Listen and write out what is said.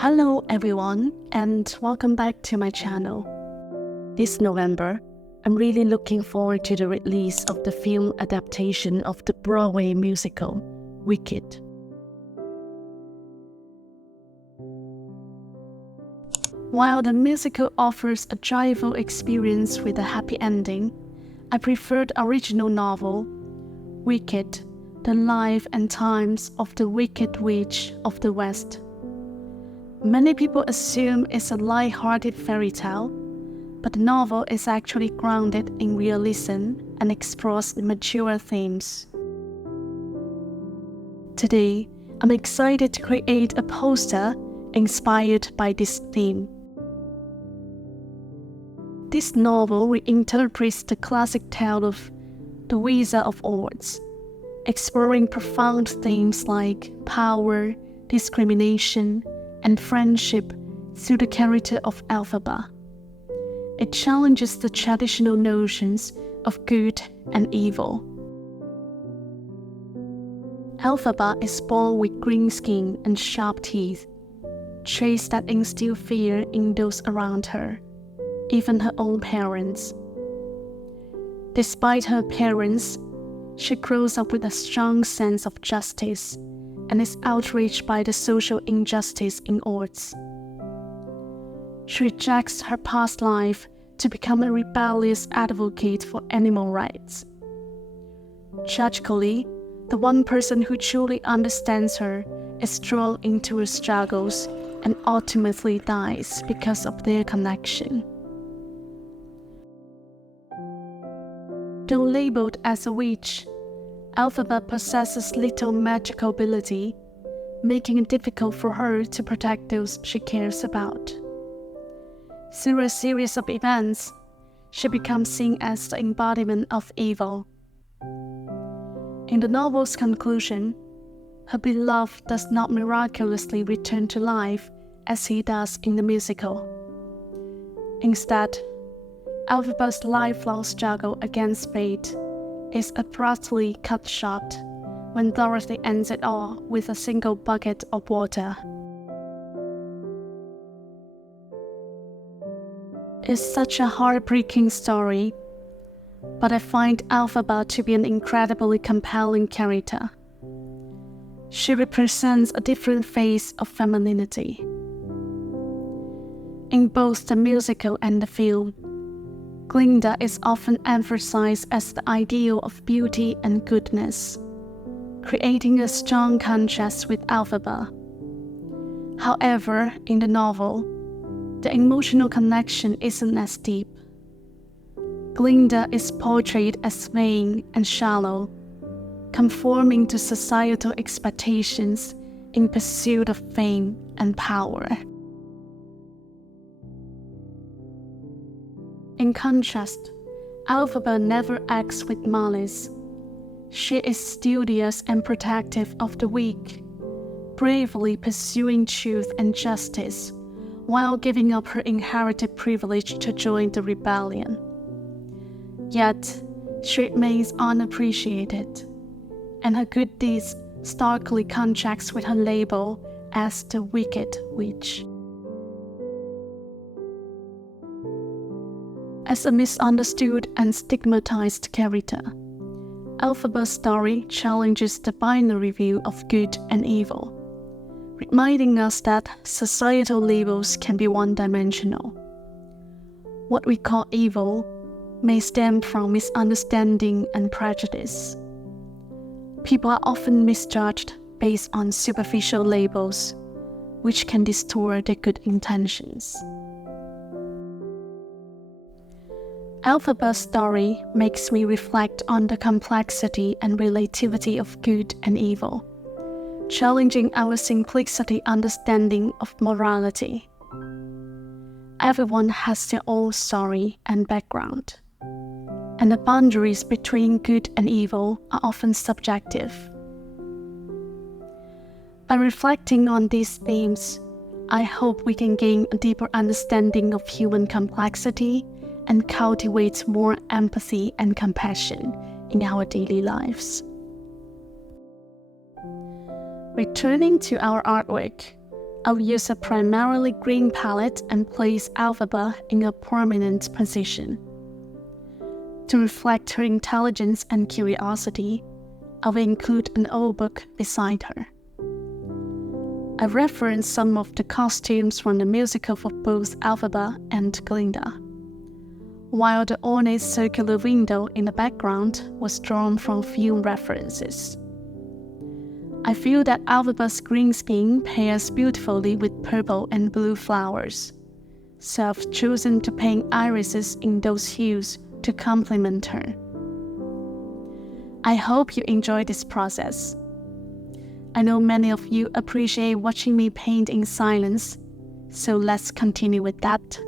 Hello everyone, and welcome back to my channel. This November, I'm really looking forward to the release of the film adaptation of the Broadway musical, Wicked. While the musical offers a joyful experience with a happy ending, I prefer the original novel, Wicked, The Life and Times of the Wicked Witch of the West. Many people assume it's a light-hearted fairy tale, but the novel is actually grounded in realism and explores mature themes. Today, I'm excited to create a poster inspired by this theme. This novel reinterprets the classic tale of The Wizard of Oz, exploring profound themes like power, discrimination, and friendship through the character of Elphaba. It challenges the traditional notions of good and evil. Elphaba is born with green skin and sharp teeth, traits that instill fear in those around her, even her own parents. Despite her appearance, she grows up with a strong sense of justice and is outraged by the social injustice in Oz. She rejects her past life to become a rebellious advocate for animal rights. Tragically, the one person who truly understands her is drawn into her struggles and ultimately dies because of their connection. Though labeled as a witch, Elphaba possesses little magical ability, making it difficult for her to protect those she cares about. Through a series of events, she becomes seen as the embodiment of evil. In the novel's conclusion, her beloved does not miraculously return to life as he does in the musical. Instead, Elphaba's lifelong struggle against fate is abruptly cut short when Dorothy ends it all with a single bucket of water. It's such a heartbreaking story, but I find Elphaba to be an incredibly compelling character. She represents a different phase of femininity. In both the musical and the film, Glinda is often emphasized as the ideal of beauty and goodness, creating a strong contrast with Elphaba. However, in the novel, the emotional connection isn't as deep. Glinda is portrayed as vain and shallow, conforming to societal expectations in pursuit of fame and power. In contrast, Elphaba never acts with malice. She is studious and protective of the weak, bravely pursuing truth and justice, while giving up her inherited privilege to join the rebellion. Yet, she remains unappreciated, and her good deeds starkly contrast with her label as the Wicked Witch. As a misunderstood and stigmatized character, Elphaba's story challenges the binary view of good and evil, reminding us that societal labels can be one-dimensional. What we call evil may stem from misunderstanding and prejudice. People are often misjudged based on superficial labels, which can distort their good intentions. Elphaba's story makes me reflect on the complexity and relativity of good and evil, challenging our simplicity understanding of morality. Everyone has their own story and background, and the boundaries between good and evil are often subjective. By reflecting on these themes, I hope we can gain a deeper understanding of human complexity and cultivate more empathy and compassion in our daily lives. Returning to our artwork, I'll use a primarily green palette and place Elphaba in a prominent position. To reflect her intelligence and curiosity, I will include an old book beside her. I reference some of the costumes from the musical for both Elphaba and Glinda, while the ornate circular window in the background was drawn from film references. I feel that Elphaba's green skin pairs beautifully with purple and blue flowers, so I've chosen to paint irises in those hues to complement her. I hope you enjoy this process. I know many of you appreciate watching me paint in silence, so let's continue with that.